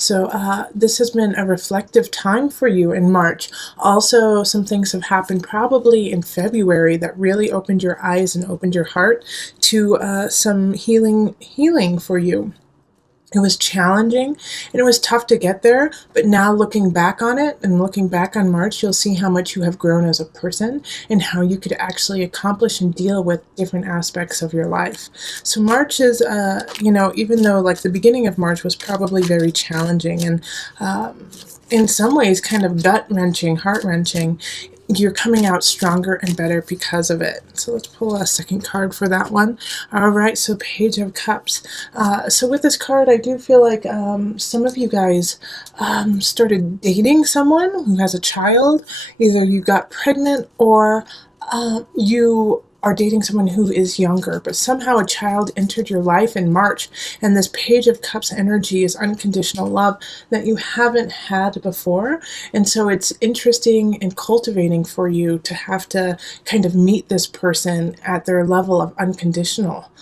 So this has been a reflective time for you in March. Also, some things have happened probably in February that really opened your eyes and opened your heart to some healing for you. It was challenging and it was tough to get there, but now looking back on it and looking back on March, you'll see how much you have grown as a person and how you could actually accomplish and deal with different aspects of your life. So March is, even though like the beginning of March was probably very challenging and in some ways kind of gut-wrenching, heart-wrenching, you're coming out stronger and better because of it. So let's pull a second card for that one. All right, so Page of Cups. So with this card, I do feel like some of you guys started dating someone who has a child. Either you got pregnant or you are dating someone who is younger, but somehow a child entered your life in March, and this Page of Cups energy is unconditional love that you haven't had before, and so it's interesting and cultivating for you to have to kind of meet this person at their level of unconditional.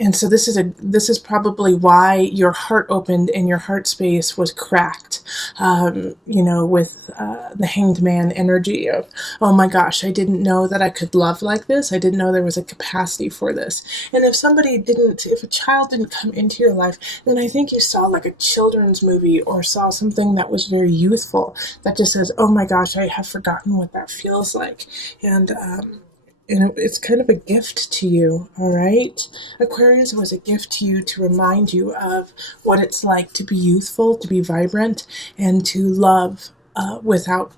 And so this is probably why your heart opened and your heart space was cracked, with the Hanged Man energy of, oh my gosh, I didn't know that I could love like this. I didn't know there was a capacity for this. And if a child didn't come into your life, then I think you saw like a children's movie or saw something that was very youthful that just says, oh my gosh, I have forgotten what that feels like. And it's kind of a gift to you, all right? Aquarius was a gift to you to remind you of what it's like to be youthful, to be vibrant, and to love without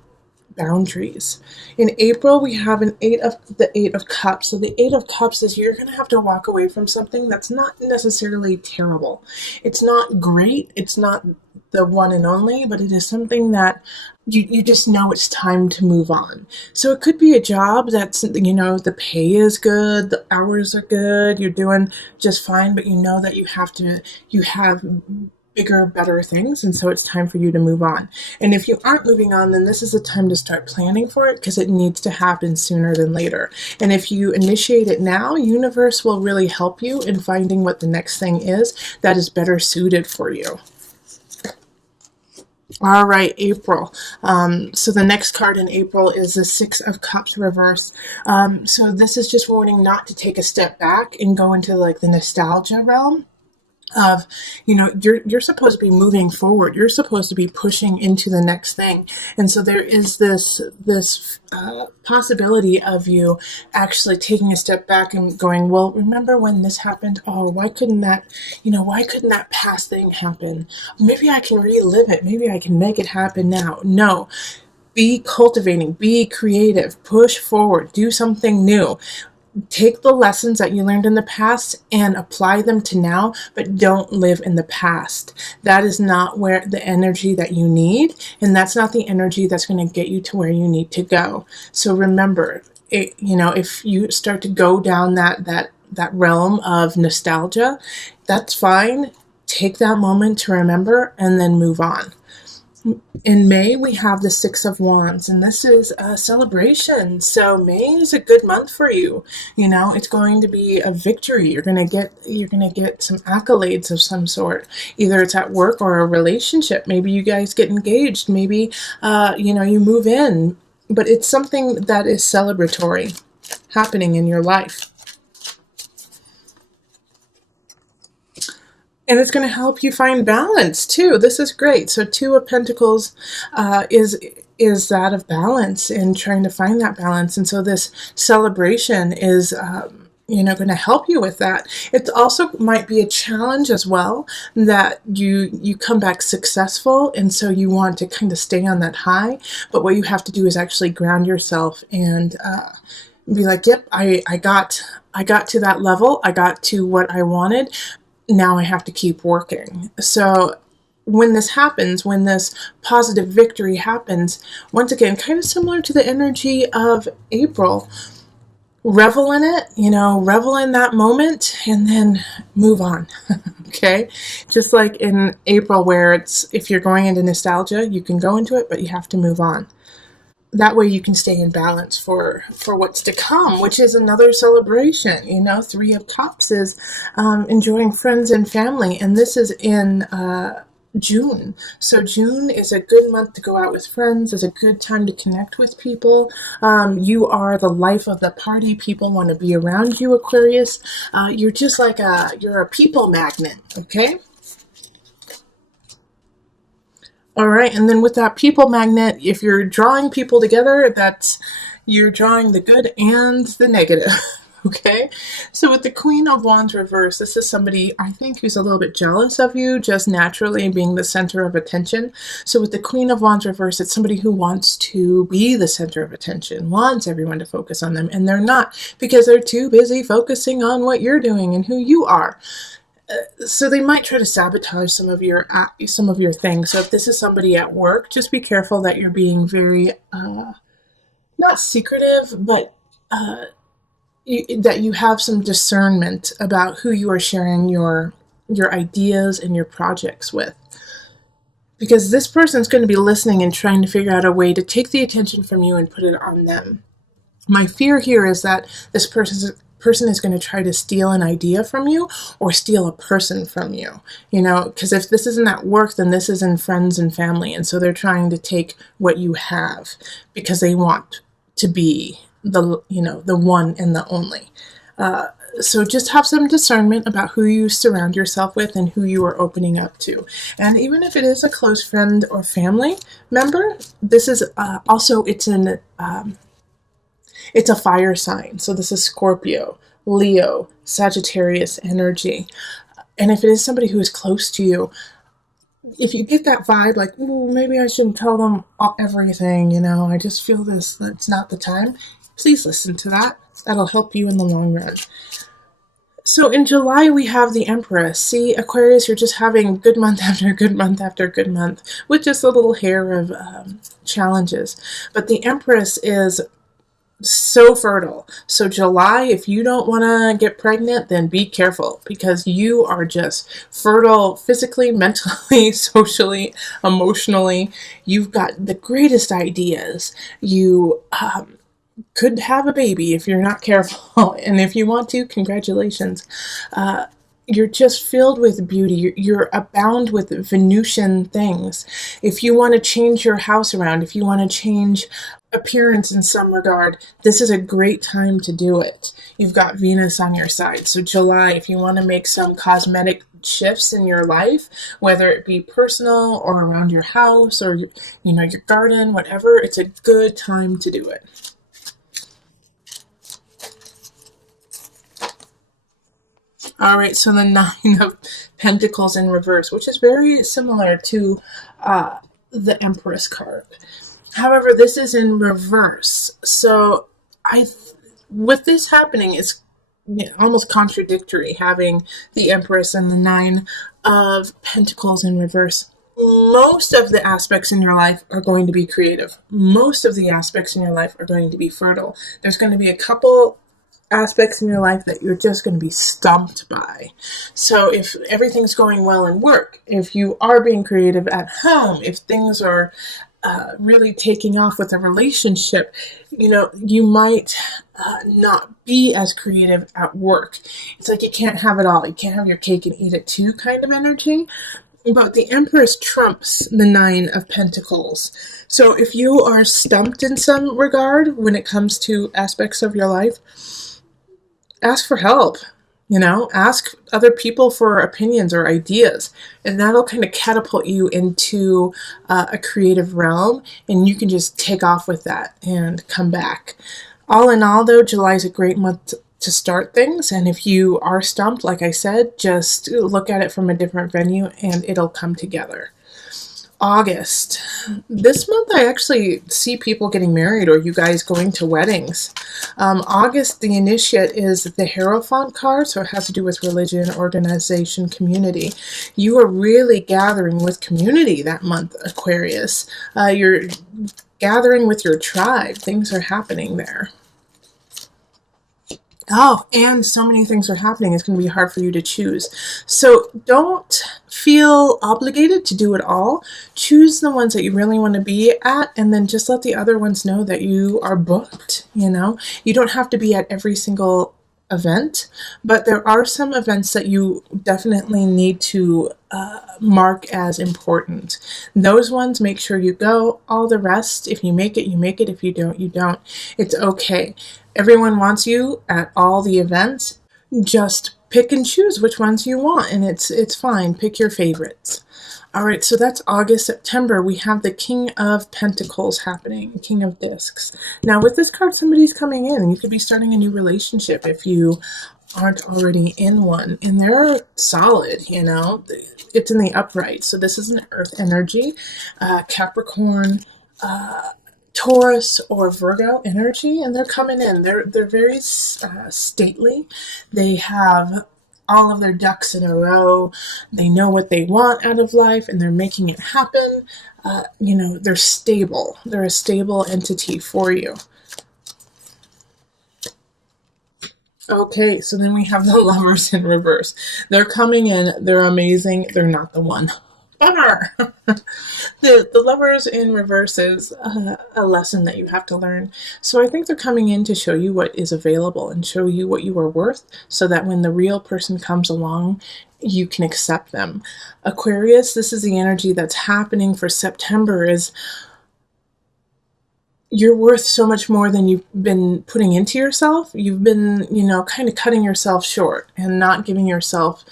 boundaries. In April, we have the Eight of Cups. So the Eight of Cups is you're going to have to walk away from something that's not necessarily terrible. It's not great. It's not the one and only, but it is something that you just know it's time to move on. So it could be a job that's, the pay is good, the hours are good, you're doing just fine, but you know that you have bigger, better things, and so it's time for you to move on. And if you aren't moving on, then this is the time to start planning for it, because it needs to happen sooner than later. And if you initiate it now, universe will really help you in finding what the next thing is that is better suited for you. All right, April. So the next card in April is the Six of Cups reverse. So this is just warning not to take a step back and go into like the nostalgia realm of, you're supposed to be moving forward. You're supposed to be pushing into the next thing. And so there is this possibility of you actually taking a step back and going, well, remember when this happened? Oh, why couldn't that past thing happen? Maybe I can relive it. Maybe I can make it happen now. No. Be cultivating, be creative, push forward, do something new. Take the lessons that you learned in the past and apply them to now, but don't live in the past. That is not where the energy that you need, and that's not the energy that's going to get you to where you need to go. So remember, if you start to go down that realm of nostalgia, that's fine. Take that moment to remember and then move on. In May, we have the Six of Wands, and this is a celebration. So May is a good month for you. It's going to be a victory. You're going to get some accolades of some sort. Either it's at work or a relationship. Maybe you guys get engaged. Maybe, you move in. But it's something that is celebratory happening in your life. And it's going to help you find balance too. This is great. So Two of Pentacles is that of balance and trying to find that balance. And so this celebration is going to help you with that. It also might be a challenge as well that you come back successful, and so you want to kind of stay on that high. But what you have to do is actually ground yourself and be like, yep, I got to that level. I got to what I wanted. Now I have to keep working. So when this happens, when this positive victory happens, once again, kind of similar to the energy of April, revel in it, revel in that moment and then move on. Okay. Just like in April, where if you're going into nostalgia, you can go into it, but you have to move on. That way you can stay in balance for what's to come, which is another celebration. Three of Cups is enjoying friends and family. And this is in June. So June is a good month to go out with friends. It's a good time to connect with people. You are the life of the party. People want to be around you, Aquarius. You're just like you're a people magnet, okay? All right, and then with that people magnet, if you're drawing people together, you're drawing the good and the negative. Okay, so with the Queen of Wands reverse, this is somebody I think who's a little bit jealous of you, just naturally being the center of attention. So with the Queen of Wands reverse, it's somebody who wants to be the center of attention, wants everyone to focus on them, and they're not because they're too busy focusing on what you're doing and who you are. So they might try to sabotage some of your things. So if this is somebody at work, just be careful that you're being very not secretive, but that you have some discernment about who you are sharing your ideas and your projects with. Because this person's going to be listening and trying to figure out a way to take the attention from you and put it on them. My fear here is that this person is going to try to steal an idea from you or steal a person from you, because if this isn't at work, then this is in friends and family. And so they're trying to take what you have because they want to be the one and the only. So just have some discernment about who you surround yourself with and who you are opening up to. And even if it is a close friend or family member, this is also, it's a fire sign. So this is Scorpio, Leo, Sagittarius energy. And if it is somebody who is close to you, if you get that vibe, like, ooh, maybe I shouldn't tell them everything, I just feel that's not the time, please listen to that. That'll help you in the long run. So in July, we have the Empress. See, Aquarius, you're just having good month after good month after good month with just a little hair of challenges. But the Empress is so fertile. So July, if you don't want to get pregnant, then be careful because you are just fertile physically, mentally, socially, emotionally. You've got the greatest ideas. You could have a baby if you're not careful. And if you want to, congratulations. You're just filled with beauty. You're abound with Venusian things. If you want to change your house around, if you want to change appearance in some regard, this is a great time to do it. You've got Venus on your side. So July, if you want to make some cosmetic shifts in your life, whether it be personal or around your house or your garden, whatever, it's a good time to do it. All right, so the Nine of Pentacles in reverse, which is very similar to the Empress card. However, this is in reverse. So with this happening, it's almost contradictory having the Empress and the Nine of Pentacles in reverse. Most of the aspects in your life are going to be creative. Most of the aspects in your life are going to be fertile. There's going to be a couple aspects in your life that you're just going to be stumped by. So if everything's going well in work, if you are being creative at home, if things are really taking off with a relationship, you might not be as creative at work. It's like you can't have it all. You can't have your cake and eat it too kind of energy. But the Empress trumps the Nine of Pentacles. So if you are stumped in some regard when it comes to aspects of your life, ask for help, ask other people for opinions or ideas, and that'll kind of catapult you into a creative realm, and you can just take off with that and come back. All in all, though, July is a great month to start things, and if you are stumped, like I said, just look at it from a different venue, and it'll come together. August. This month I actually see people getting married or you guys going to weddings. August, the initiate is the Hierophant card, so it has to do with religion, organization, community. You are really gathering with community that month, Aquarius. You're gathering with your tribe. Things are happening there. Oh, and so many things are happening, it's going to be hard for you to choose. So don't feel obligated to do it all. Choose the ones that you really want to be at, and then just let the other ones know that you are booked, You don't have to be at every single event, but there are some events that you definitely need to mark as important. Those ones, make sure you go. All the rest, if you make it, you make it. If you don't, you don't. It's okay. Everyone wants you at all the events. Just pick and choose which ones you want, and it's fine. Pick your favorites. All right, so that's August. September, we have the King of Pentacles happening, King of Discs. Now, with this card, somebody's coming in. You could be starting a new relationship if you aren't already in one. And they're solid, you know. It's in the upright. So this is an earth energy. Capricorn, Taurus, or Virgo energy. And they're coming in. They're very stately. They have all of their ducks in a row. They know what they want out of life and they're making it happen. You know, they're stable. They're a stable entity for you. Okay, so then we have the Lovers in reverse. They're coming in. They're amazing. They're not the one. Bummer. The Lovers in reverse is a lesson that you have to learn. So I think they're coming in to show you what is available and show you what you are worth so that when the real person comes along, you can accept them. Aquarius, this is the energy that's happening for September is you're worth so much more than you've been putting into yourself. You've been, you know, kind of cutting yourself short and not giving yourself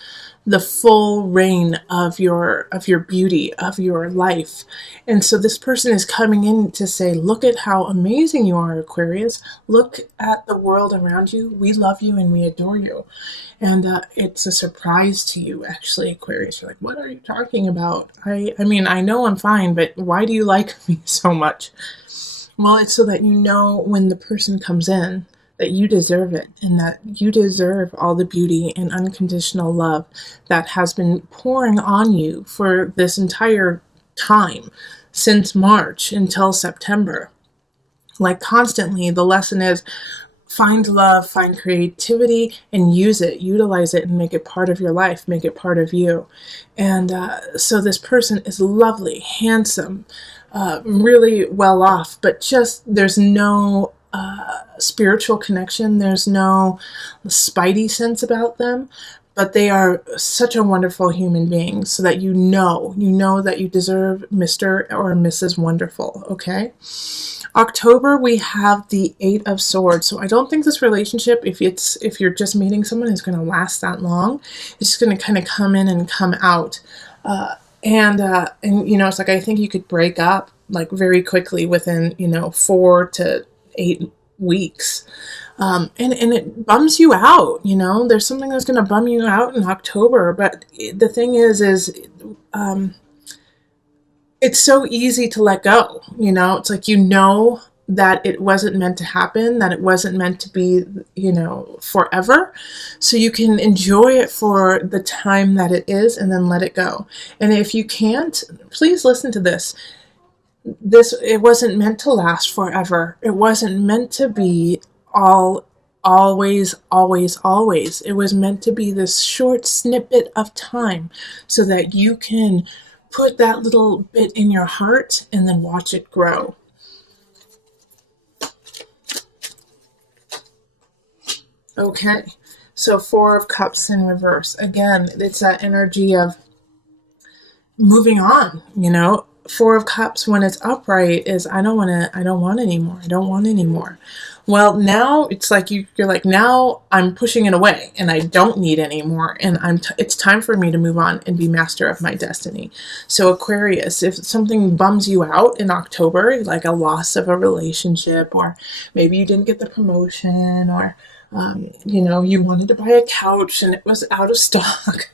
the full reign of your beauty, of your life. And so this person is coming in to say, look at how amazing you are, Aquarius. Look at the world around you. We love you and we adore you. And it's a surprise to you, actually, Aquarius. You're like, what are you talking about? I mean, I know I'm fine, but why do you like me so much? Well, it's so that you know when the person comes in that you deserve it and that you deserve all the beauty and unconditional love that has been pouring on you for this entire time since March until September. Like constantly, the lesson is find love, find creativity, and use it, utilize it, and make it part of your life, make it part of you. And so this person is lovely, handsome, really well off, but just there's no spiritual connection. There's no spidey sense about them, but they are such a wonderful human being so that you know that you deserve Mr. or Mrs. Wonderful, okay? October, we have the Eight of Swords. So I don't think this relationship, if you're just meeting someone, is going to last that long. It's just going to kind of come in and come out. And you know, it's like, I think you could break up like very quickly within, you know, 4 to 8 weeks. And it bums you out, you know, there's something that's going to bum you out in October. But the thing is it's so easy to let go, you know, it's like, you know, that it wasn't meant to happen, that it wasn't meant to be, you know, forever. So you can enjoy it for the time that it is and then let it go. And if you can't, please listen to this. It wasn't meant to last forever. It wasn't meant to be always. It was meant to be this short snippet of time so that you can put that little bit in your heart and then watch it grow. Okay, so Four of Cups in reverse. Again, it's that energy of moving on, you know. Four of Cups when it's upright is I don't want anymore. Well, now it's like you're like, now I'm pushing it away and I don't need anymore, and it's time for me to move on and be master of my destiny. So Aquarius, if something bums you out in October, like a loss of a relationship, or maybe you didn't get the promotion, or you know, you wanted to buy a couch and it was out of stock,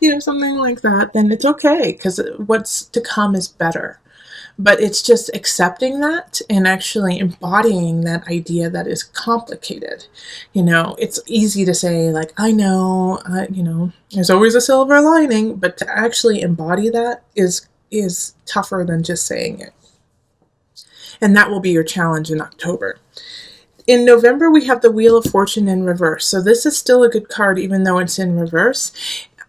you know, something like that, then it's okay, because what's to come is better. But it's just accepting that and actually embodying that idea that is complicated. You know, it's easy to say, like, I know, you know, there's always a silver lining, but to actually embody that is tougher than just saying it. And that will be your challenge in October. In November, we have the Wheel of Fortune in reverse. So this is still a good card, even though it's in reverse.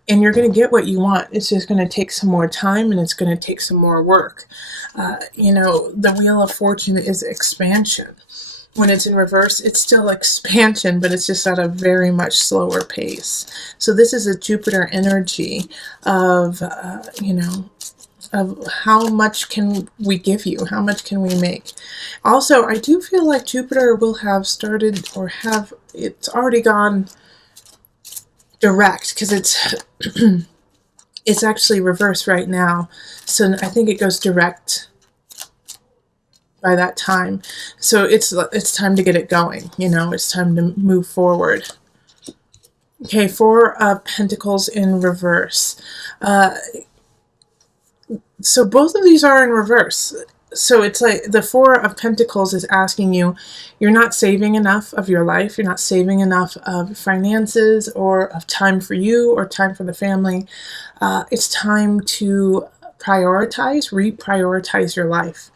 And you're going to get what you want. It's just going to take some more time and it's going to take some more work. You know, the Wheel of Fortune is expansion. When it's in reverse, it's still expansion, but it's just at a very much slower pace. So this is a Jupiter energy of, of how much can we give you? How much can we make? Also, I do feel like Jupiter will have started, or it's already gone direct, because it's actually reversed right now. So I think it goes direct by that time. So it's time to get it going. It's time to move forward. Okay, Four of Pentacles in reverse. So both of these are in reverse. So it's like the Four of Pentacles is asking you, you're not saving enough of your life. You're not saving enough of finances or of time for you or time for the family. It's time to reprioritize your life.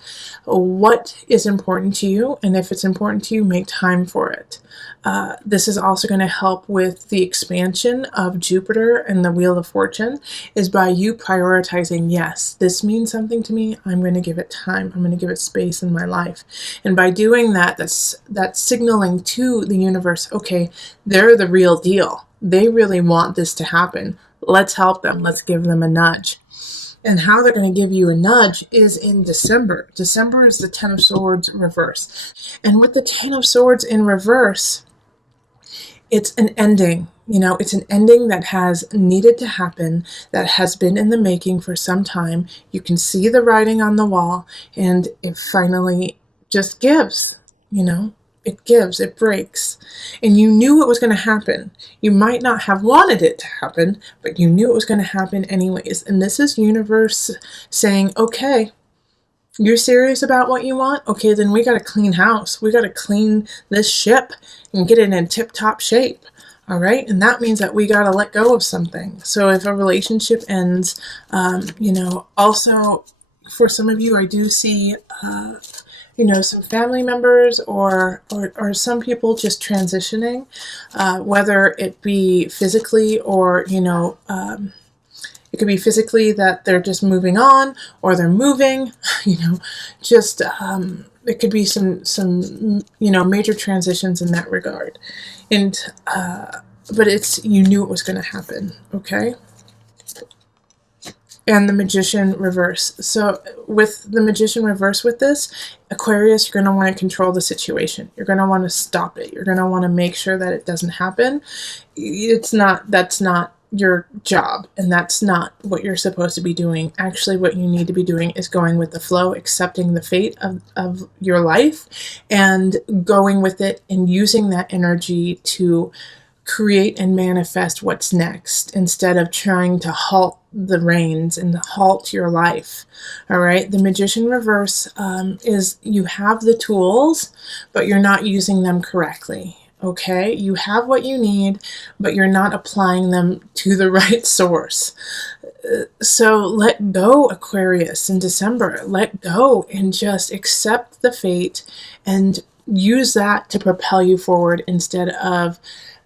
What is important to you, and if it's important to you, make time for it. This is also going to help with the expansion of Jupiter and the Wheel of Fortune, is by you prioritizing, yes, this means something to me, I'm going to give it time, I'm going to give it space in my life. And by doing that, that's signaling to the universe, okay, they're the real deal. They really want this to happen. Let's help them. Let's give them a nudge. And how they're going to give you a nudge is in December. December is the Ten of Swords reverse. And with the Ten of Swords in reverse, it's an ending. It's an ending that has needed to happen, that has been in the making for some time. You can see the writing on the wall, and it finally just gives. It gives, it breaks. And you knew it was going to happen. You might not have wanted it to happen, but you knew it was going to happen anyways. And this is universe saying, okay, you're serious about what you want? Okay, then we got to clean house. We got to clean this ship and get it in tip-top shape. All right? And that means that we got to let go of something. So if a relationship ends, also for some of you, I do see some family members or some people just transitioning, whether it be physically or, it could be physically that they're just moving on, or they're moving, it could be some major transitions in that regard. And, but you knew it was going to happen. Okay. And the Magician reverse. So with the Magician reverse with this, Aquarius, you're going to want to control the situation. You're going to want to stop it. You're going to want to make sure that it doesn't happen. That's not your job, and that's not what you're supposed to be doing. Actually, what you need to be doing is going with the flow, accepting the fate of your life, and going with it and using that energy to create and manifest what's next, instead of trying to halt the reins and halt your life. All right. The Magician reverse is you have the tools, but you're not using them correctly. Okay. You have what you need, but you're not applying them to the right source. So let go, Aquarius, in December. Let go and just accept the fate and use that to propel you forward, instead of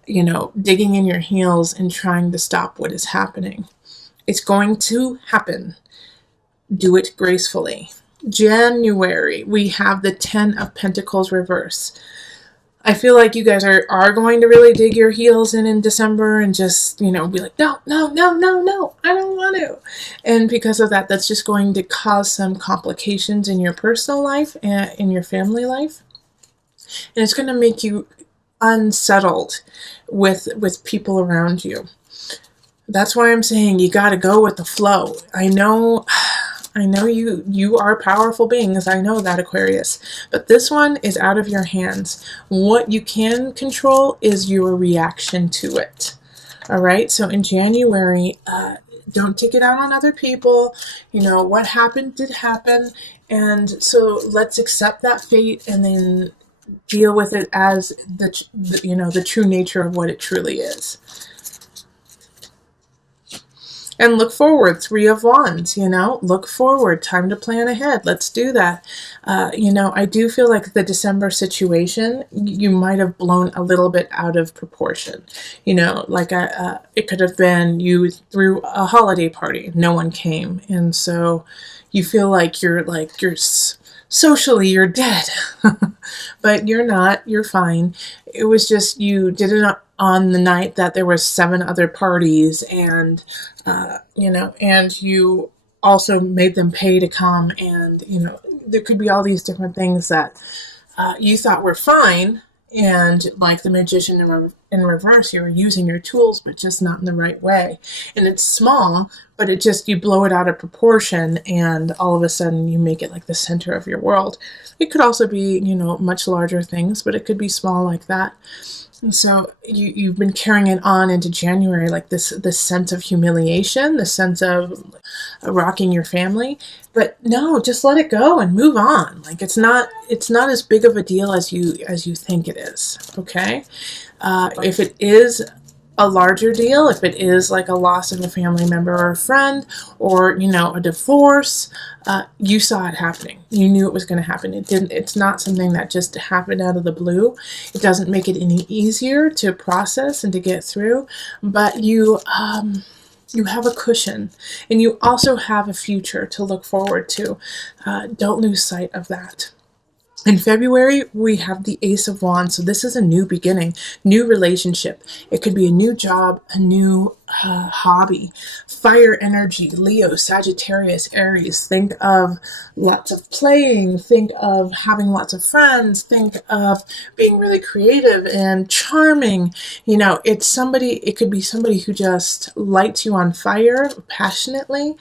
digging in your heels and trying to stop what is happening. It's going to happen. Do it gracefully. January, we have the Ten of Pentacles reverse. I feel like you guys are going to really dig your heels in December and just, be like, no, I don't want to. And because of that, that's just going to cause some complications in your personal life and in your family life. And it's going to make you unsettled with people around you. That's why I'm saying you got to go with the flow. I know you are powerful beings. I know that, Aquarius. But this one is out of your hands. What you can control is your reaction to it. All right? So in January, don't take it out on other people. What happened did happen. And so let's accept that fate and then deal with it as the true nature of what it truly is. And look forward. Three of Wands, look forward. Time to plan ahead. Let's do that. I do feel like the December situation, you might have blown a little bit out of proportion. It could have been you threw a holiday party. No one came. And so you feel like you're socially you're dead. But you're not, you're fine. It was just you did it on the night that there were 7 other parties, and and you also made them pay to come, and there could be all these different things that you thought were fine, and like the magician in reverse, you're using your tools, but just not in the right way. And it's small, but you blow it out of proportion, and all of a sudden you make it like the center of your world. It could also be, much larger things, but it could be small like that. And so you've been carrying it on into January, like this sense of humiliation, the sense of rocking your family. But no, just let it go and move on. Like it's not as big of a deal as you think it is. Okay, if it is a larger deal, if it is like a loss of a family member or a friend, or a divorce, you saw it happening. You knew it was going to happen. It's not something that just happened out of the blue. It doesn't make it any easier to process and to get through, but you have a cushion, and you also have a future to look forward to. Don't lose sight of that. In February, we have the Ace of Wands. So this is a new beginning, new relationship. It could be a new job, a new hobby. Fire energy, Leo, Sagittarius, Aries. Think of lots of playing. Think of having lots of friends. Think of being really creative and charming. It could be somebody who just lights you on fire passionately,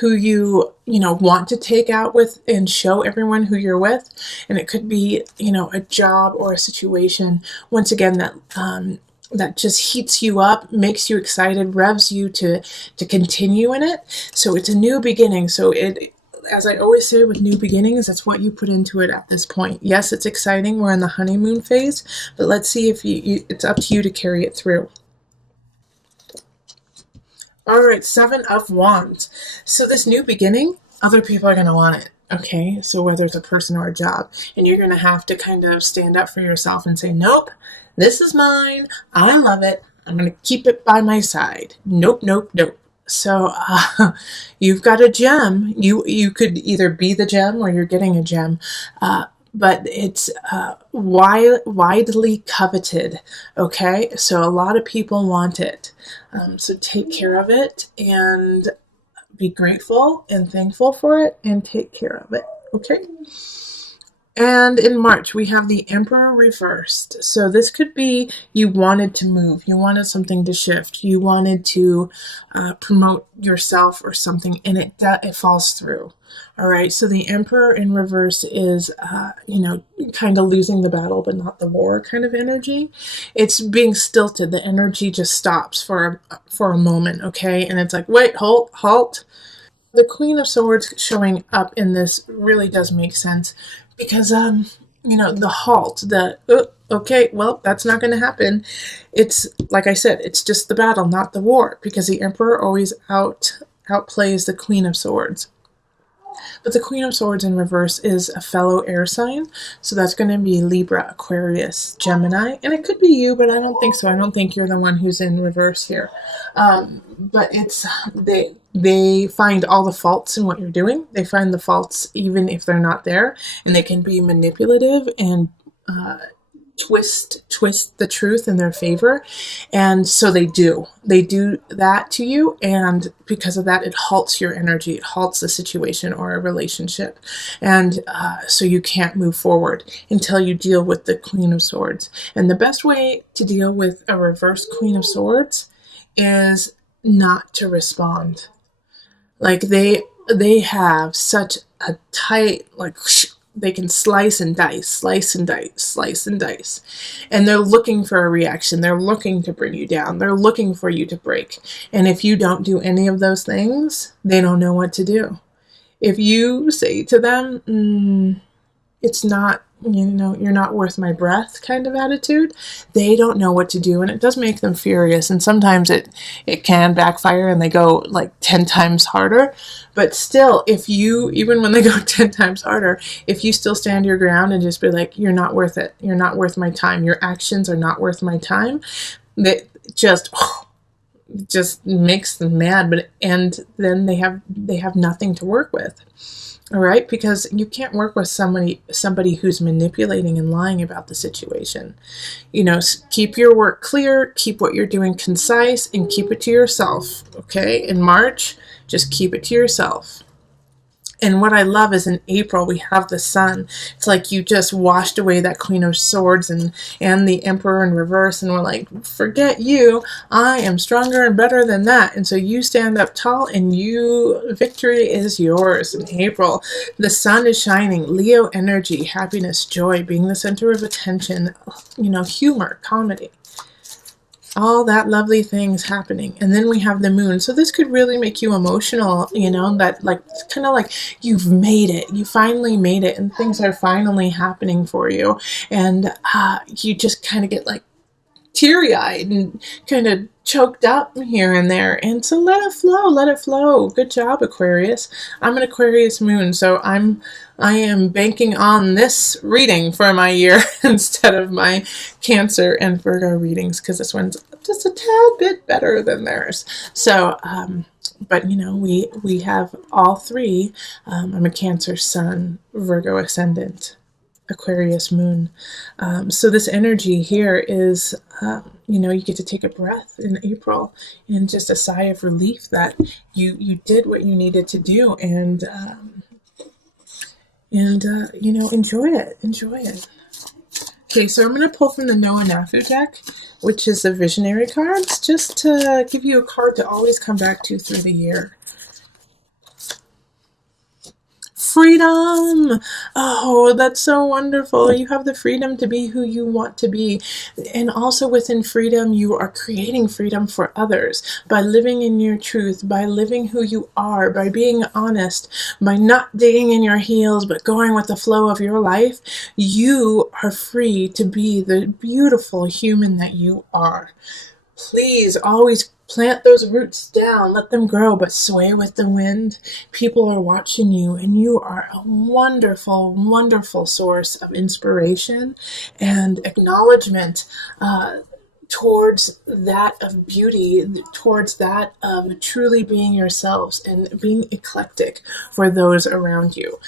who you want to take out with and show everyone who you're with. And it could be, a job or a situation, once again, that just heats you up, makes you excited, revs you to continue in it. So it's a new beginning. So as I always say with new beginnings, that's what you put into it at this point. Yes, it's exciting. We're in the honeymoon phase, but let's see if it's up to you to carry it through. All right, 7 of Wands. So this new beginning, other people are going to want it. Okay, so whether it's a person or a job, and you're going to have to kind of stand up for yourself and say, nope, this is mine. I love it. I'm going to keep it by my side. Nope, nope, nope. So you've got a gem. You could either be the gem or you're getting a gem. But it's widely coveted, okay? So a lot of people want it. So take care of it and be grateful and thankful for it and take care of it, okay? And in March, we have the Emperor reversed. So this could be you wanted to move. You wanted something to shift. You wanted to promote yourself or something, and it falls through. All right, so the Emperor in reverse is, kind of losing the battle, but not the war kind of energy. It's being stilted. The energy just stops for a moment, okay? And it's like, wait, halt. The Queen of Swords showing up in this really does make sense because, the halt, okay, well, that's not going to happen. It's, like I said, it's just the battle, not the war, because the Emperor always outplays the Queen of Swords. But the Queen of Swords in reverse is a fellow air sign. So that's going to be Libra, Aquarius, Gemini. And it could be you, but I don't think so. I don't think you're the one who's in reverse here. But they find all the faults in what you're doing. They find the faults even if they're not there. And they can be manipulative and twist the truth in their favor. And so they do that to you, and because of that, it halts your energy, it halts the situation or a relationship, and so you can't move forward until you deal with the Queen of Swords. And the best way to deal with a reverse Queen of Swords is not to respond. Like they have such a tight, they can slice and dice. And they're looking for a reaction. They're looking to bring you down. They're looking for you to break. And if you don't do any of those things, they don't know what to do. If you say to them, it's not, you're not worth my breath kind of attitude, they don't know what to do. And it does make them furious. And sometimes it can backfire and they go like 10 times harder. But still, even when they go 10 times harder, if you still stand your ground and just be like, you're not worth it. You're not worth my time. Your actions are not worth my time. That just, just makes them mad, and then they have nothing to work with. All right, because you can't work with somebody who's manipulating and lying about the situation. Keep your work clear, keep what you're doing concise, and keep it to yourself. Okay, in March, just keep it to yourself. And what I love is in April, we have the sun. It's like you just washed away that Queen of Swords and the Emperor in reverse. And we're like, forget you. I am stronger and better than that. And so you stand up tall and victory is yours in April. The sun is shining. Leo energy, happiness, joy, being the center of attention, humor, comedy. All that lovely things happening. And then we have the moon. So this could really make you emotional, that kind of like you've made it. You finally made it and things are finally happening for you. And you just kind of get like teary-eyed and kind of choked up here and there. And so let it flow, let it flow. Good job, Aquarius. I'm an Aquarius moon, so I am banking on this reading for my year instead of my Cancer and Virgo readings, because this one's just a tad bit better than theirs. So, but we have all three. I'm a Cancer sun, Virgo ascendant, Aquarius moon. So this energy here is, you get to take a breath in April and just a sigh of relief that you did what you needed to do, and enjoy it. Okay, so I'm going to pull from the Noah Nafu deck, which is the visionary cards, just to give you a card to always come back to through the year. Freedom! Oh, that's so wonderful. You have the freedom to be who you want to be. And also within freedom, you are creating freedom for others by living in your truth, by living who you are, by being honest, by not digging in your heels, but going with the flow of your life. You are free to be the beautiful human that you are. Please always plant those roots down, let them grow, but sway with the wind. People are watching you, and you are a wonderful, wonderful source of inspiration and acknowledgement towards that of beauty, towards that of truly being yourselves and being eclectic for those around you.